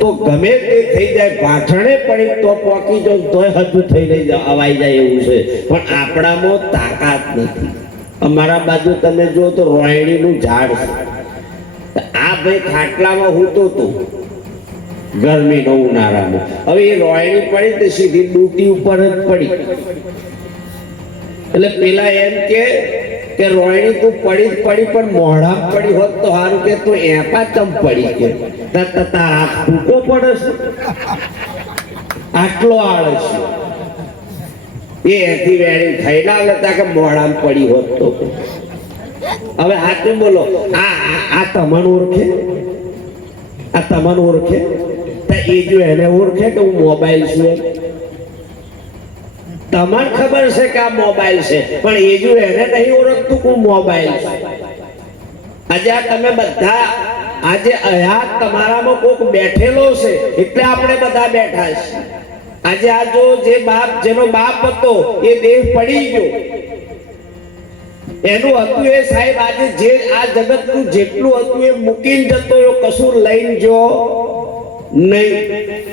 તો ગમે તે થઈ જાય, પાછણે પડી તો પોકી જો તોય હજુ થઈ નહીં અવાઈ જાય એવું છે. પણ આપણામાં તાકાત નથી. અમારા બાજુ તમે જો તો રોયણીનું ઝાડ છે. આ ભાઈ ખાટલામાં હૂતો હતો ગરમીનો ઉનાળામાં. હવે એ રોયણી પડી તો સીધી ડૂટી ઉપર જ પડી. એટલે પેલા એમ કે રોયણી તું પડી પણ મોઢા પડી હોત તો સારું, કે તું એપા ચમ પડી કે તારા હાથ ફૂટો પડે છે, આટલો આળસ એ એથી વેણી થયેલા હતા કે મોઢામાં પડી હોત તો. હવે હાથે બોલો, આ તમને ઓળખે? આ તમને ઓળખે? એ જો એને ઓળખે કે હું મોબાઈલ છું? તમને ખબર છે કે આ મોબાઈલ છે, પણ એ જો એને નહીં ઓળખતું કે હું મોબાઈલ છું. આજે આ તમે બધા આજે અહીંયા તમારામાં કોક બેઠેલો છે એટલે આપણે બધા બેઠા છીએ. આજે આ જો જે બાપ, જેનો બાપ હતો એ દેહ પડી ગયો, એનું હતું એ સાહેબ આજે જે આ જગતનું જેટલું હતું એ મૂકીને જતો રહ્યો, કશું લઈને જો નહીં.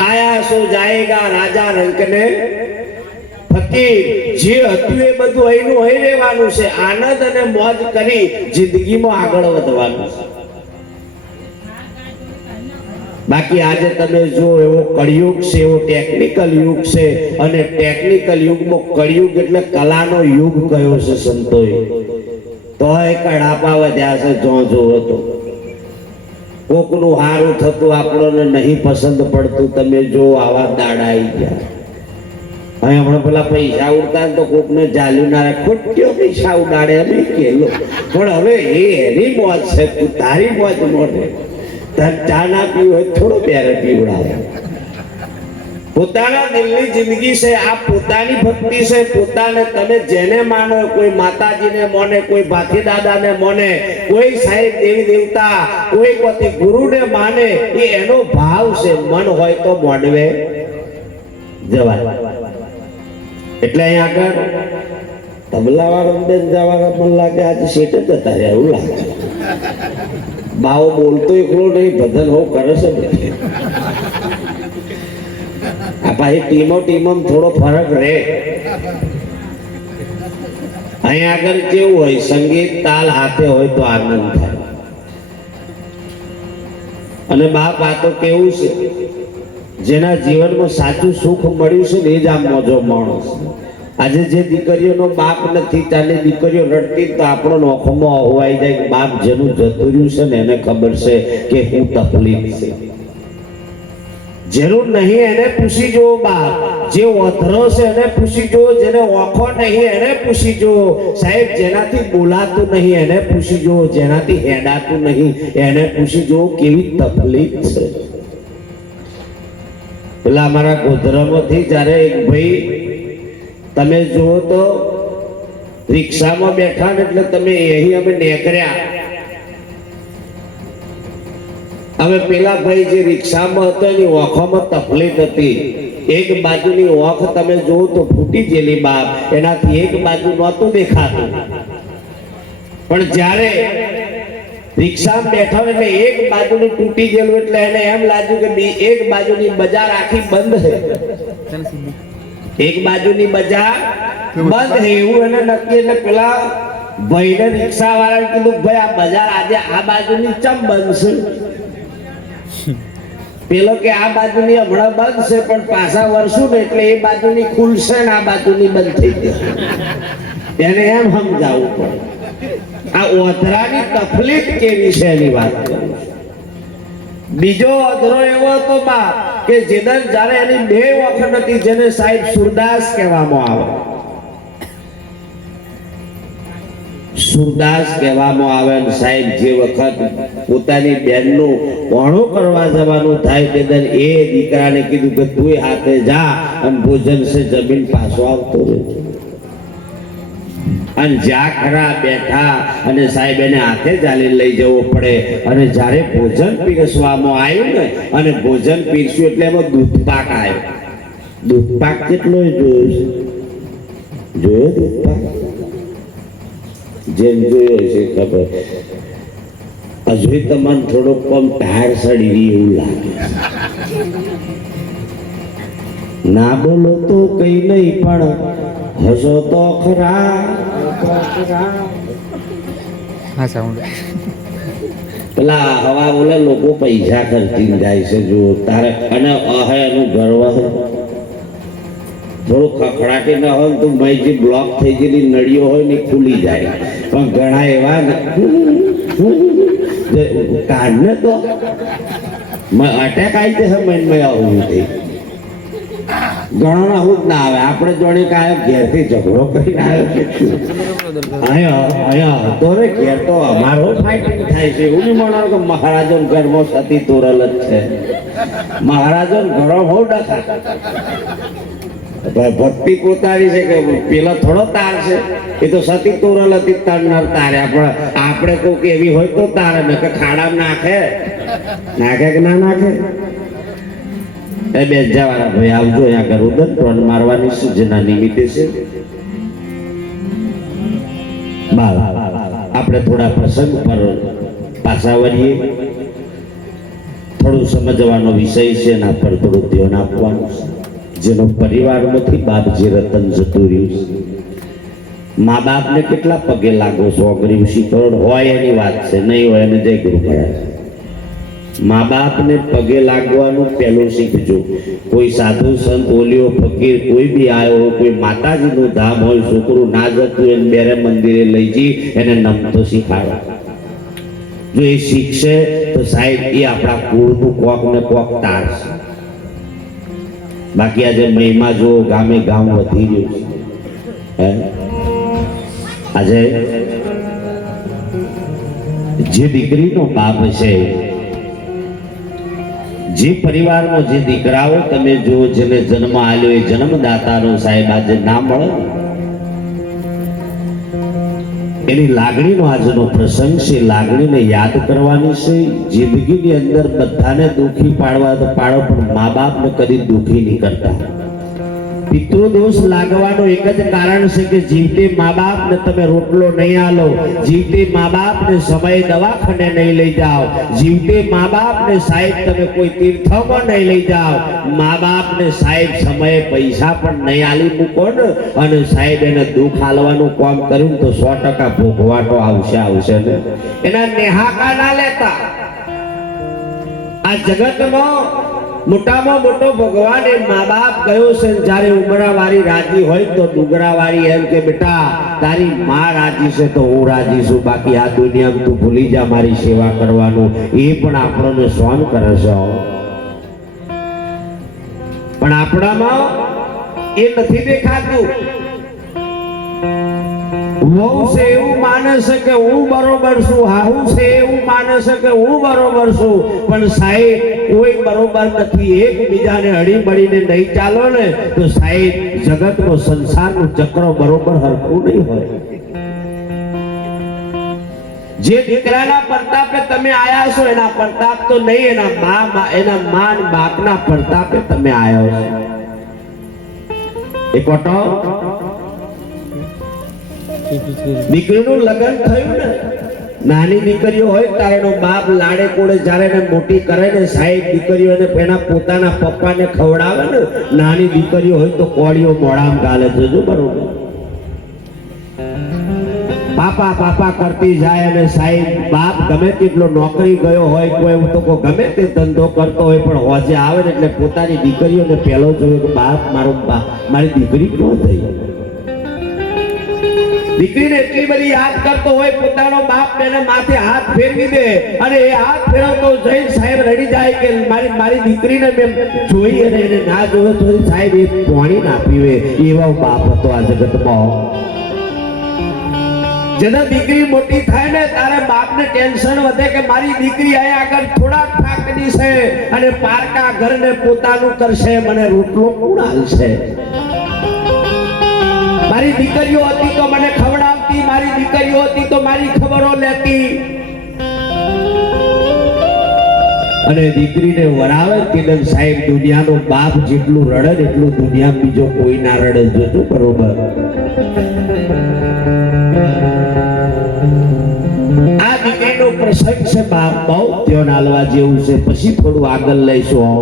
આયા સો જાયેગા રાજા રંકને ફકીર. જે હતું એ બધું અહીંનું અહીં રહેવાનું છે. આનંદ અને મોજ કરી જિંદગીમાં આગળ વધવાનું છે. બાકી આજે તમે જો એવો કળિયુગ છે, એવો ટેકનિકલ યુગ છે, અને ટેકનિકલ યુગમાં કળિયુગ એટલે કલાનો યુગ કયો છે સંતોએ. તોય કડાપા વધ્યા છે. જો જોવો તો કોકનું હારું થતું આપણને નહીં પસંદ પડતું. તમે જો આવા દાડા આવી ગયા. અહીં હમણાં પેલા પૈસા ઉડતા તો કોકને ચાલ્યું ના રાખે, ખોટ્યો પૈસા ઉડાડે અમે કેલો. પણ હવે એની મોજ છે, તું તારી મોજ મોડે. તારે ચા ના પીવું હોય થોડો પ્યારે પીવડાવે. પોતાના દિલની જિંદગી છે, આ પોતાની ભક્તિ છે. પોતાને તમે જેને માનો, કોઈ માતાજીને મોને, કોઈ ભાથી દાદાને મોને, કોઈ સાહેબ દેવી દેવતા, કોઈ પતિ ગુરુને માને, એ એનો ભાવ છે. મન હોય તો મોડવે જવાય. એટલે અહીં આગળ તબલા વાળા બેન જવાના મન લાગે આજે સેટ જ જતા રહ્યા એવું લાગે. બાવો બોલતો એકલો નહીં, ભજન હોવ કરે છે. આ પાછી ટીમો થોડો ફરક રહે. અહીં આગળ કેવું હોય, સંગીત તાલ હાથે હોય તો આનંદ થાય. અને બાપ આ તો કેવું છે, જેના જીવનમાં સાચું સુખ મળ્યું છે ને એ જ આ મોજો માણસ. આજે જે દીકરીઓનો બાપ નથી, ચાલે દીકરીઓ રડતી તો આપણો નોખમાં હોવાઈ જાય કે બાપ જેનું જતું રહ્યું છે ને એને ખબર છે કે હું તકલીફ છે. જેનું નહીં એને પૂછી જુઓ બાપ. જે ઓથરો છે એને પૂછી જુઓ. જેને ઓખો નહીં એને પૂછી જુઓ સાહેબ. જેનાથી બોલાતું નહીં એને પૂછી જુઓ. જેનાથી હેડાતું નહીં એને પૂછી જુઓ કેવી તકલીફ છે. પેલા અમારા ગોધરામાંથી જ્યારે એક ભાઈ, તમે જુઓ તો રિક્ષામાં બેઠા ને એટલે તમે અહીં અમે નીકળ્યા. હવે પેલા ભાઈ જે રિક્ષામાં હતો એની ઓખોમાં તકલીફ હતી. એક બાજુની ઓખ તમે જુઓ તો ફૂટી ગયેલી બાપ, એનાથી એક બાજુ નહોતું દેખાતું. પણ જ્યારે રિક્ષામાં બેઠો એટલે એક બાજુની તૂટી ગયેલું એટલે એને એમ લાગ્યું કે એક બાજુની બજાર આખી બંધ છે. એક બાજુની બજાર બંધ છે એવું એને નક્કી. એટલે પેલા ભાઈને રિક્ષા વાળાને કીધું, ભાઈ આ બજાર આજે આ બાજુની ચમ બંધ છે? પેલો કે આ બાજુની હમણાં બંધ છે, પણ પાછા વર્ષું ને એટલે એ બાજુની ખુલશે ને આ બાજુની બંધ થઈ જશે. એને એમ સમજાવવું પડે. આ ઓધરાની તકલીફ કેવી છે એની વાત કરું. બીજો અધરો એવો હતો બાપ કે જેને જ્યારે એની બે વખત હતી, જેને સાહેબ સુરદાસ કહેવામાં આવે. સુરદાસ કહેવામાં આવે ને સાહેબ જે વખત પોતાની બેનનું પોણું કરવા જવાનું થાય તે દર એ દીકરાને કીધું કે તું હાથે જા અને ભોજન છે જમીન પાછો આવતો રહેજો. અને જ્યાં ખરા બેઠા અને સાહેબ એને હાથે ચાલી લઈ જવો પડે. અને જ્યારે ભોજન પીરસવામાં આવ્યું ને, અને ભોજન પીરસ્યું એટલે એમાં દૂધપાક આવ્યો. દૂધપાક કેટલો જોયો છે? જોયો દૂધપાક? જેમ જોયો છે ખબર. હજુ તમને થોડોક કમ ટાયર સડી રહી એવું લાગે. ના બોલો તો કઈ નહીં પણ હસો તો ખરા. હા સાઉન્ડ પેલા હવા બોલે લોકો પૈસા ખર્ચીને જાય છે જો તારે અને અહે એનું ગર્વ છે. થોડું ખખડાટી ના હોય તો મય જે બ્લોક થઈ ગયેલી નળીઓ હોય ને ખુલી જાય. પણ ઘણા એવા કાઢને તો અટેક આવી જશે મનમાં આવું થઈ ઘણો આવું જ ના આવે. આપણે જોડે કાયમ ઘેરથી ઝઘડો કરીને આવ્યો તો રે ઘેર તો અમારો ફાઇટિંગ થાય છે. એવું નહીં મળવાનું કે મહારાજો ઘરમાં સતી તોરલ જ છે. મહારાજો ઘણો બહુ ડખા ભક્તિ પોતાની છે કે પેલા થોડો તાર છે. એ તો સતી તોરલ હતી તરનાર તારે આપણે કોઈક એવી હોય તો તારે ને કે ખાડા નાખે કે ના નાખે. એ બે જવાના ભાઈ આવજો અહીંયા કરું દંડ મારવાની સૂચના નિમિત્તે છે. આપણે થોડા પ્રસંગ પર પાછા વળીએ. થોડું સમજવાનો વિષય છે એના પર થોડું ધ્યાન આપવાનું છે. જેનો પરિવારમાંથી બાપ જે રતન જતું રહ્યું છે. મા બાપને કેટલા પગે લાગો છો? અગ્રીમ શીખરણ હોય એની વાત છે, નહીં હોય એને જય ગુરુ મહારાજ. મા બાપને પગે લાગવાનું પહેલું શીખજો. કોઈ સાધુ સંત ઓલિયો ફકીર કોઈ બી આવ્યો હોય, કોઈ માતાજીનું ધામ હોય, છોકરું ના જતું એને બેરે મંદિરે લઈ જઈ એને નમતો શીખાડો. જો એ શીખશે તો સાહેબ એ આપણા કુળનું કોક ને કોક તારશે. બાકી આજે મહિમા જો ગામે ગામ વધી રહ્યું છે. આજે જે દીકરીનો બાપ છે, જે પરિવારમાં જે દીકરાઓ તમે જો જેને જન્મ આલ્યો એ જન્મદાતાનો સાહેબ આજે ના મળે. એની લાગણીનો આજનો પ્રસંગ છે. લાગણીને યાદ કરવાની છે. જિંદગીની અંદર બધાને દુઃખી પાડવા તો પાડો, પણ મા બાપને કદી દુઃખી નહીં કરતા. પિતૃદોષ લાગવાનો એક જ કારણ છે કે જીવતે મા બાપને તમે રોટલો નહીં આલો, જીવતે મા બાપને સમય દવાખાને નહીં લઈ જાઓ, જીવતે મા બાપને સાહેબ તમે કોઈ તીર્થમાં નહીં લઈ જાઓ, મા બાપને સાહેબ સમયે પૈસા પણ નહીં આલી મૂકો ને અને સાહેબ એને દુઃખ આલવાનું કામ કર્યું તો 100% ભોગવાટો આવશે ને. એના નેહાકા ના લેતા. આ જગતમાં મોટામાં મોટો ભગવાન એ મા બાપ કયો છે. જ્યારે ઉમરાવાળી રાજી હોય તો ડુંગરાવાળી એમ કે બેટા તારી માં રાજી છે તો હું રાજી છું, બાકી આ દુનિયામાં તું ભૂલી જા મારી સેવા કરવાનું. એ પણ આપણને સહન કરે છે, પણ આપણામાં એ નથી દેખાતું. વહુ છે એવું માને છે કે હું બરોબર છું, હાહુ છે એવું માને છે કે હું બરોબર છું, પણ સાહેબ કોઈ બરોબર નથી. એકબીજાને હળી મળીને નહીં ચાલો ને તો સાહેબ જગતનો સંસારનું ચક્ર બરોબર હરખું નહીં હોય. જે દીકરાના પ્રતાપે તમે આયા છો એના પ્રતાપ તો નહીં, એના માન બાપના પ્રતાપે તમે આયા છો. એક ઓટો દીકરીનું લગ્ન થયું ને, નાની દીકરીઓ હોય ત્યારે એનો બાપ લાડે કોડે જ્યારે એને મોટી કરે ને સાહેબ દીકરીઓ એને એના પોતાના પપ્પાને ખવડાવે ને. નાની દીકરીઓ હોય તો કોળીઓ મોઢામાં ગાલે છે જો બરોબર. પાપા પાપા કરતી જાય અને સાહેબ બાપ ગમે તેટલો નોકરી ગયો હોય, કોઈ તો ગમે તે ધંધો કરતો હોય, પણ હોજે આવે ને એટલે પોતાની દીકરીઓને પહેલો જોયો કે બાપ મારી દીકરી ક્યાં થઈ. દીકરીને એટલી બધી યાદ કરતો હોય પોતાનો બાપ એને માથે હાથ ફેરવી દે અને એ હાથ ફેરવતો જઈને સાહેબ રડી જાય કે મારી દીકરીને મેં જોઈ અને એને ના જોયો તો સાહેબ એ પાણી ના પીવે. એવો બાપ હતો આ જગતમાં. જેના દીકરી મોટી થાય ને તારે બાપને ટેન્શન વધે કે મારી દીકરી અહીંયા આગળ થોડાક થાકની છે અને પારકા ઘરને પોતાનું કરશે, મને રોટલો કોણ આલશે. મારી દીકરીઓ હતી તો મને ખવડાવતી, મારી દીકરીઓ હતી તો મારી ખબરો લેતી. અને દીકરીને વરાવે કે સાહેબ દુનિયાનો બાપ જેટલું રડે એટલું દુનિયા બીજો કોઈ ના રડે. જોજો બરોબર. આ દીકરીનો પ્રસંગ છે બાપ, બહુ ધ્યાન આલવા જેવું છે, પછી થોડું આગળ લઈશું.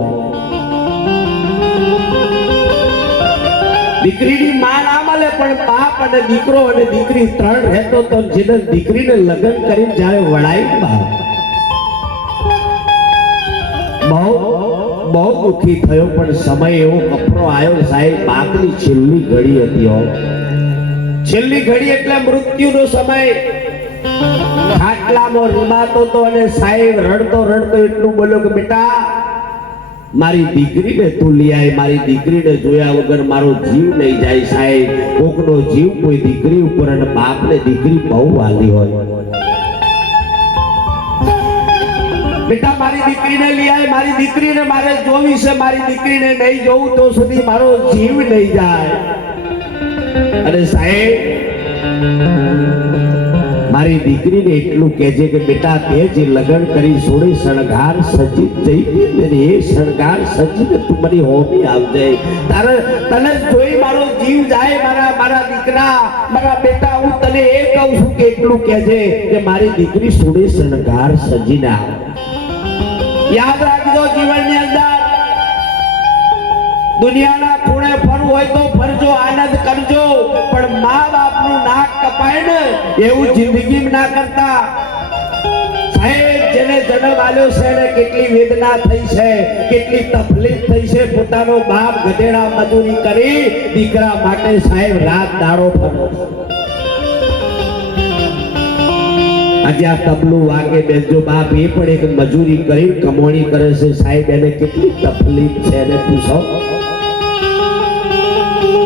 દીકરીની માં ના મળે પણ બાપ અને દીકરો અને દીકરી ત્રણ રહેતો તો જેને દીકરીને લગ્ન કરીને જ્યારે વળાઈ બાપ બહુ દુઃખી થયો. પણ સમય એવો કપરો આવ્યો સાહેબ, બાપની છેલ્લી ઘડી હતી. છેલ્લી ઘડી એટલે મૃત્યુનો સમય. ખાટલામાં રૂમાતો તો અને સાહેબ રડતો રડતો એટલું બોલ્યો કે બેટા મારી દીકરીને તું લઈ આય, મારી દીકરીને જોયા વગર મારો જીવ નહીં જાય. સાહેબ કોકનો જીવ કોઈ દીકરી ઉપર, અને બાપને દીકરી બહુ વાલી હોય. બેટા મારી દીકરીને લઈ આય, મારી દીકરીને મારે જોવી છે, મારી દીકરીને નહીં જોઉં તો સુધી મારો જીવ નહીં જાય. અને સાહેબ મારી દીકરીને એટલું કહેજે કે બેટા તે જે લગ્ન કરી સોળે શણગાર સજી જઈ ને એ શણગાર સજીને તું મારી હોમી આવજે. તને જોઈ મારો જીવ જાય. મારા દીકરા, મારા બેટા, હું તને એ કહું છું કે એટલું કહેજે કે મારી દીકરી સોળે શણગાર સજીને આવે. યાદ રાખજો, જીવનની અંદર દુનિયાના ખૂણે ફરવું હોય તો ફરજો, આનંદ કરજો, પણ મા બાપનું નાક કપાય ને એવું જિંદગી ના કરતા. સાહેબ જેને જન્મ આલ્યો છે ને કેટલી વેદના થઈ છે, કેટલી તકલીફ થઈ છે. પોતાનો બાપ ગધેડા મજૂરી કરી દીકરા માટે સાહેબ રાત દાડો ફરો. આજે આ તબલું વાગે બેસજો બાપ, એ પણ એક મજૂરી કરી કમાણી કરે છે સાહેબ, એને કેટલી તકલીફ છે એને પૂછો.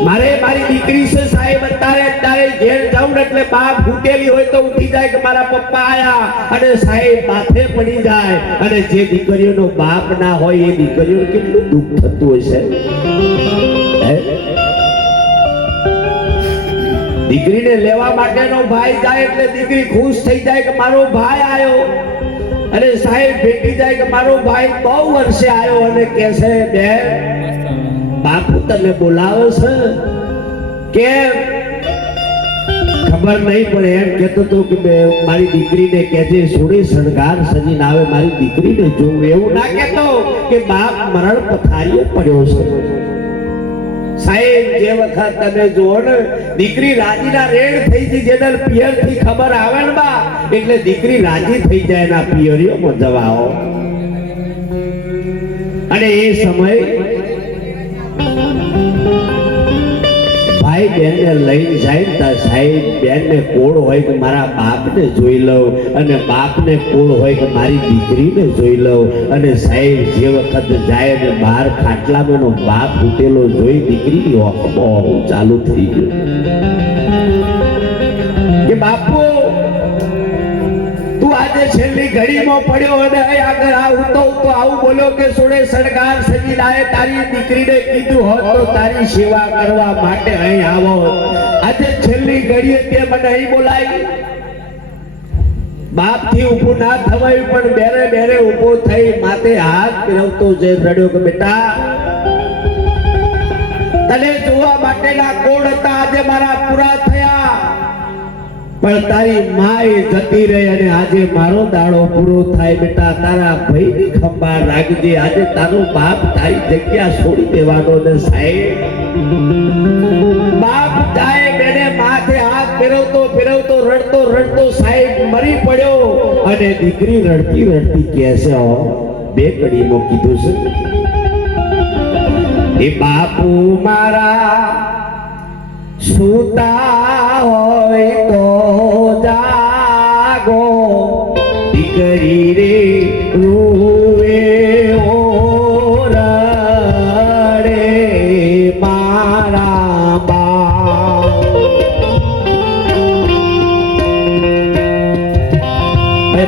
મારી દીકરી છે સાહેબ, અત્યારે ઘેર જાઉં એટલે બાપ ભૂકેલી હોય તો ઉઠી જાય કે મારા પપ્પા આયા, અને સાહેબ માથે પડી જાય. અને જે દીકરીઓનો બાપ ના હોય એ દીકરીઓ કેટલું દુઃખ થતું હશે. દીકરીને લેવા માટેનો ભાઈ જાય એટલે દીકરી ખુશ થઈ જાય કે મારો ભાઈ આવ્યો. અને સાહેબ ભેટી જાય કે મારો ભાઈ બહુ વર્ષે આવ્યો, અને કહે છે બેન બાપુ તને બોલાવે છે કે ખબર નહીં, પણ એમ કહેતો હતો કે મારી દીકરીને કહેજે સોળે શણગાર સજીને આવે, મારી દીકરીને જોવું. એવું ના કહેતો કે બાપ મરણ પથારીએ પડ્યો છે. સાહેબ જે વખત તમે જુઓ ને દીકરી રાજીના રેડ થઈ ગઈ, જેને પિયર થી ખબર આવે ને બા એટલે દીકરી રાજી થઈ જાય એના પિયરીઓમાં જવાઓ. અને એ સમય ભાઈ બેનને લઈને જાય ને સાહેબ બેનને કોળ હોય કે મારા બાપને જોઈ લઉં, અને બાપને કોળ હોય કે મારી દીકરીને જોઈ લઉં. અને સાહેબ જે વખત જાય ને બહાર ખાટલામાં એનો બાપ ઉઠેલો જોઈ દીકરીની ઓખમાં ચાલુ થઈ ગયું કે બાપુ તું આજે છેલ્લી ઘડીમાં પડ્યો અને આગળ આવું બોલ્યો કે સોળે શણગાર સજી લાવે. તારી દીકરીને કીધું હોત તો તારી સેવા કરવા માટે અહીં આવો. આજે છેલ્લી ઘડીએ તે મને અહીં બોલાવી. બાપ થી ઊભું ના થવાયું, પણ બેરે બેરે ઊભો થઈ માથે હાથ ફેરવતો જઈ રડ્યો કે બેટા તને જોવા માટેના કોણ હતા આજે મારા પૂરા થયા, પણ તારી માએ જતી રહી અને આજે મારો દાડો પૂરો થાય. બેટા તારા ભાઈની ખંભાળ રાખજે. આજે તારો બાપ તારી જગ્યા છોડી દેવાનો ને સાહેબ. બાપ જાય બેને માથે હાથ ફેરવતો રડતો સાહેબ મરી પડ્યો. અને દીકરી રડતી કહે છે બે કડીમાં કીધું છે એ બાપુ મારા સુતા હોય તો જાગો, દીકરી રે રૂવે ઓ રડે મારા બા.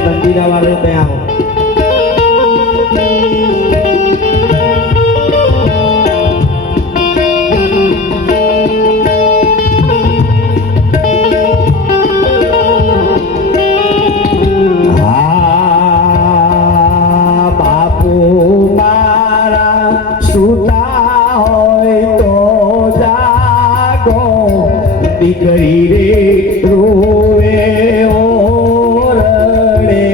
મંદિરા વાળો બે આવો. દીકરી રે રોવે ઓ રડે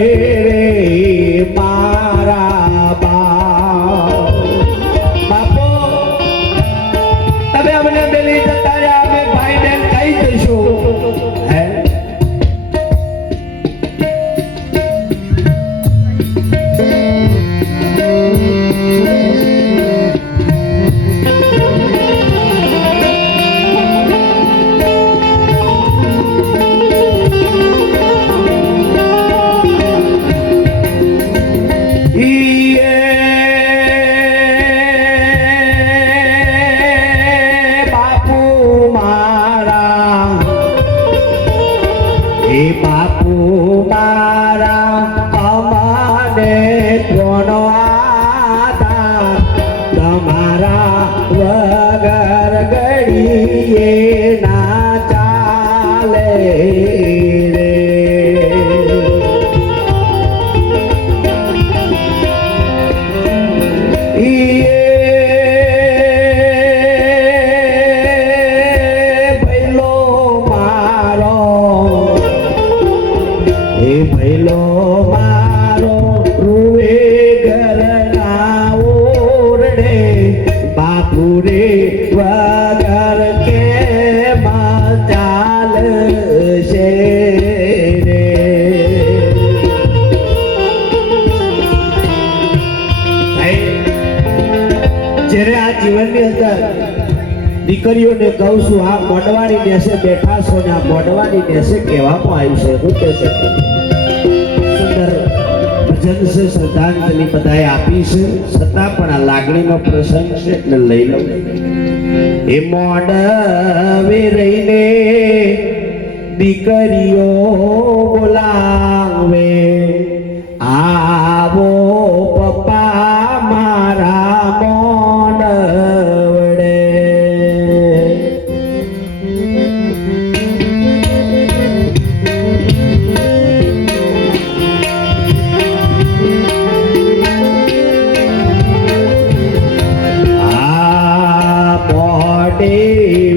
બાપુ મારા અમાને કોણ આધાર તમારા વગર ઘડીએ ના ચાલે રે ભૈલો મારો રૂએ ઘરના ઓરડે બાપુ રે વગર કે ચાલશે રે જ્યારે આ જીવનની અંદર દીકરીઓને કહું છું આ મોડવાની નેસે બેઠા છો ને આ મોડવાની નેસે કહેવામાં આવ્યું છે શું કે છે સુંદર ભજન છે શ્રદ્ધાંજલિ બધાએ આપી છે છતાં પણ આ લાગણીનો પ્રસંગ છે એટલે લઈ લઉં એ મોડવે રહીને દીકરીઓ બોલાવે આવો પપ્પા મારા મોડવડે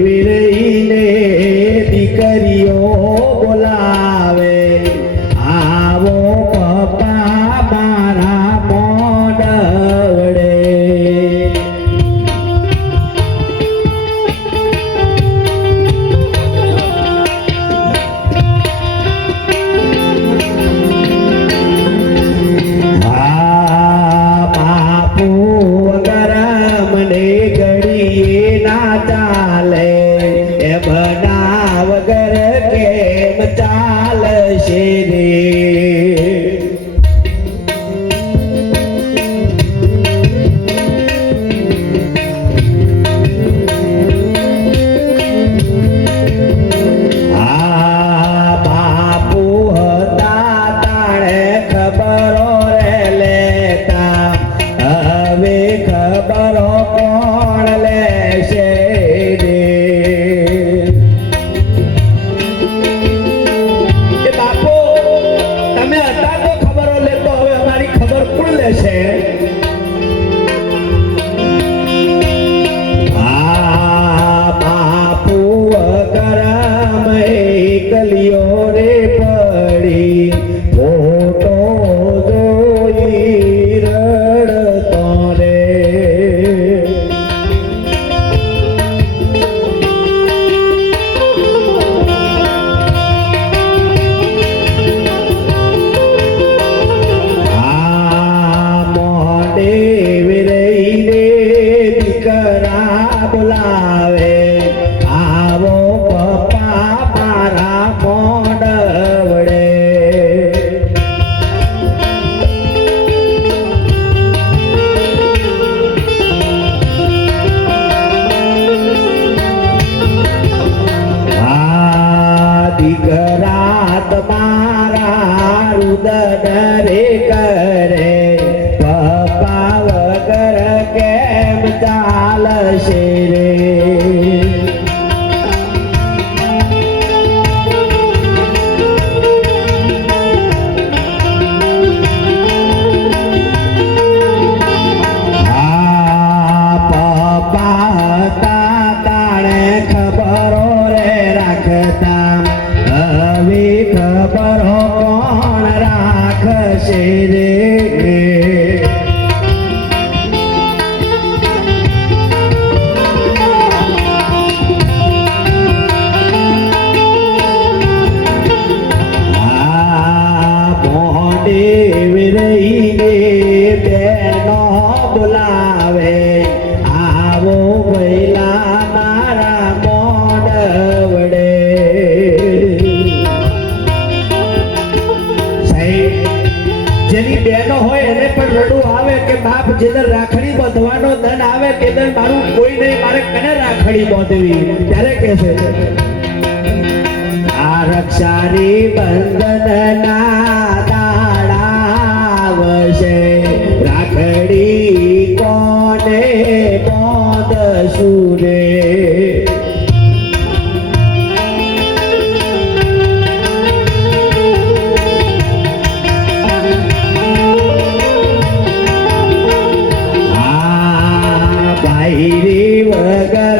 વિરહીને દીકરીઓ બોલાવે આવો પપ્પા મારા મોડવડે બાપુ વગર મને ઘડીએ ના ચાલે એ બના વગર કેમ ચાલશે રે બાપુ હતા તાણે ખબરો રે લેતા હવે ખબરો કોણ લેશે રે એ બાપુ તમે હતા તો ખબરો લેતો હવે અમારી ખબર કોણ લેશે બાપુ કરમ કલિયો રે પડી ફોટો જોઈ રડતો રે મોડે વિરહીને દીકરા બોલાવે આવો પપ્પા મારા મોડવડે દીકરા તમારા રુદન રે કરે પપ્પા વગર કેમ ચાલશે રે પપ્પા હતા તાણે ખબરો રે રાખતા હવે ખબરો કોણ રાખશે રે મોડે વિરહીને બેનો બોલાવે આવો ભૈલા મારા મોડવડે જેની બહેનો હોય એને પણ રડવું આવે કે બાપ જેદર રાખડી બાંધવાનો દન આવે તેદર મારું કોઈ નહીં મારે કને રાખડી બાંધવી ત્યારે કહે છે આ રક્ષાની બંધનના દાડાવશે રાખડી કોને બાંધશું રે ભાઈરી વગર